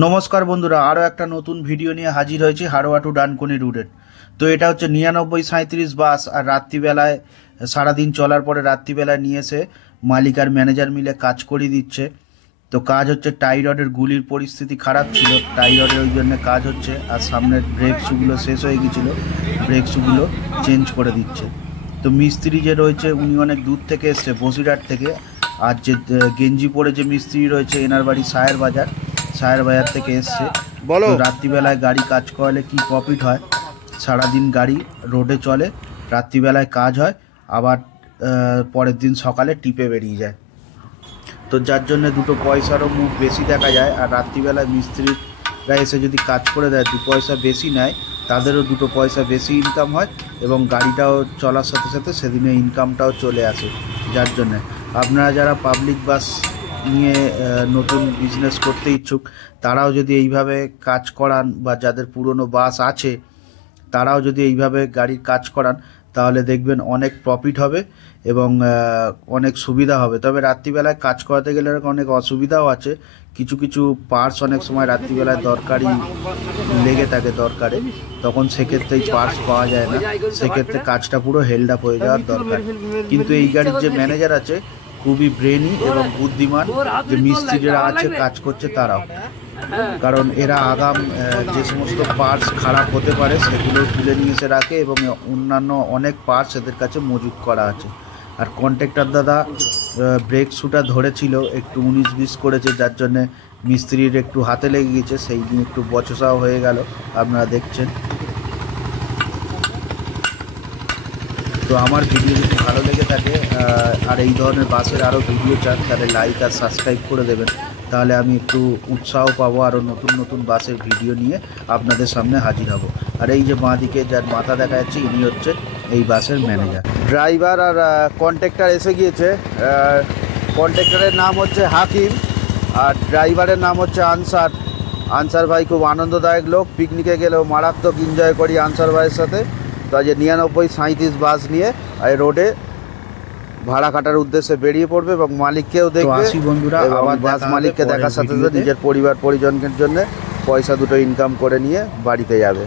নমস্কার বন্ধুরা, আরও একটা নতুন ভিডিও নিয়ে হাজির হয়েছি হাড়োয়া টু ডানকুনি রুটের। তো এটা হচ্ছে 9937 বাস। আর রাত্রিবেলায় সারাদিন চলার পরে রাত্রিবেলায় নিয়ে এসে মালিক আর ম্যানেজার মিলে কাজ করিয়ে দিচ্ছে। তো কাজ হচ্ছে, টাই রডের গুলির পরিস্থিতি খারাপ ছিল, টাই রডের ওই জন্য কাজ হচ্ছে। আর সামনের ব্রেক শুগুলো শেষ হয়ে গিয়েছিল, ব্রেক শুগুলো চেঞ্জ করে দিচ্ছে। তো মিস্ত্রি যে রয়েছে উনি অনেক দূর থেকে এসছে, বসিরহাট থেকে। আর যে গেঞ্জি পরে যে মিস্ত্রি রয়েছে এনার বাড়ি সায়ের বাজার থেকে এসছে। বলো, রাত্রিবেলায় গাড়ি কাজ করালে কি প্রফিট হয়? সারাদিন গাড়ি রোডে চলে, রাত্রিবেলায় কাজ হয়, আবার পরের দিন সকালে টিপে বেরিয়ে যায়। তো যার জন্য দুটো পয়সারও মুখ বেশি দেখা যায়। আর রাত্রিবেলায় মিস্ত্রিরা এসে যদি কাজ করে দেয়, 2 পয়সা বেশি নেয়, তাদেরও 2 পয়সা বেশি ইনকাম হয় এবং গাড়িটাও চলার সাথে সাথে সেদিনে ইনকামটাও চলে আসে। যার জন্যে আপনারা যারা পাবলিক বাস নিয়ে নতুন বিজনেস করতে ইচ্ছুক, তারাও যদি এইভাবে কাজ করান, বা যাদের পুরনো বাস আছে তারাও যদি এইভাবে গাড়ির কাজ করান, তাহলে দেখবেন অনেক প্রফিট হবে এবং অনেক সুবিধা হবে। তবে রাত্রিবেলায় কাজ করাতে গেলে অনেক অসুবিধাও আছে। কিছু কিছু পার্টস অনেক সময় রাত্রিবেলায় দরকারি লেগে থাকে দরকারে, তখন সেক্ষেত্রে এই পার্টস পাওয়া যায় না, সেক্ষেত্রে কাজটা পুরো হেল্ড আপ হয়ে যাওয়ার দরকার। কিন্তু এই গাড়ির যে ম্যানেজার আছে খুবই ব্রেনি এবং বুদ্ধিমান, যে মিস্ত্রিরা আছে কাজ করছে তারাও, কারণ এরা আগাম যে সমস্ত পার্টস খারাপ হতে পারে সেগুলো তুলে নিয়ে এসে রাখে এবং অন্যান্য অনেক পার্টস এদের কাছে মজুত করা আছে। আর কন্ট্রাক্টর দাদা ব্রেক শুটা ধরেছিল, একটু 19-20 করেছে, যার জন্যে মিস্ত্রির একটু হাতে লেগে গেছে, সেই নিয়ে একটু বচসাও হয়ে গেল, আপনারা দেখছেন। তো আমার ভিডিও যদি ভালো লেগে থাকে আর এই ধরনের বাসের আরও ভিডিও চান, তাহলে লাইক আর সাবস্ক্রাইব করে দেবেন, তাহলে আমি একটু উৎসাহ পাবো, আরও নতুন নতুন বাসের ভিডিও নিয়ে আপনাদের সামনে হাজির হব। আর এই যে বাঁ দিকে যার মাথা দেখা যাচ্ছে, ইনি হচ্ছে এই বাসের ম্যানেজার। ড্রাইভার আর কন্ট্রাক্টর এসে গিয়েছে। কন্ট্রাক্টরের নাম হচ্ছে হাকিম আর ড্রাইভারের নাম হচ্ছে আনসার ভাই খুব আনন্দদায়ক লোক, পিকনিকে গেলেও মারাত্মক এনজয় করি আনসার ভাইয়ের সাথে। তো আজ 9937 বাস নিয়ে এই রোডে ভাড়া কাটার উদ্দেশ্যে বেরিয়ে পড়বে এবং মালিককেও দেখবে। বন্ধুরা, আবার বাস মালিককে দেখার সাথে সাথে নিজের পরিবার পরিজনের জন্য পয়সা দুটো ইনকাম করে নিয়ে বাড়িতে যাবে।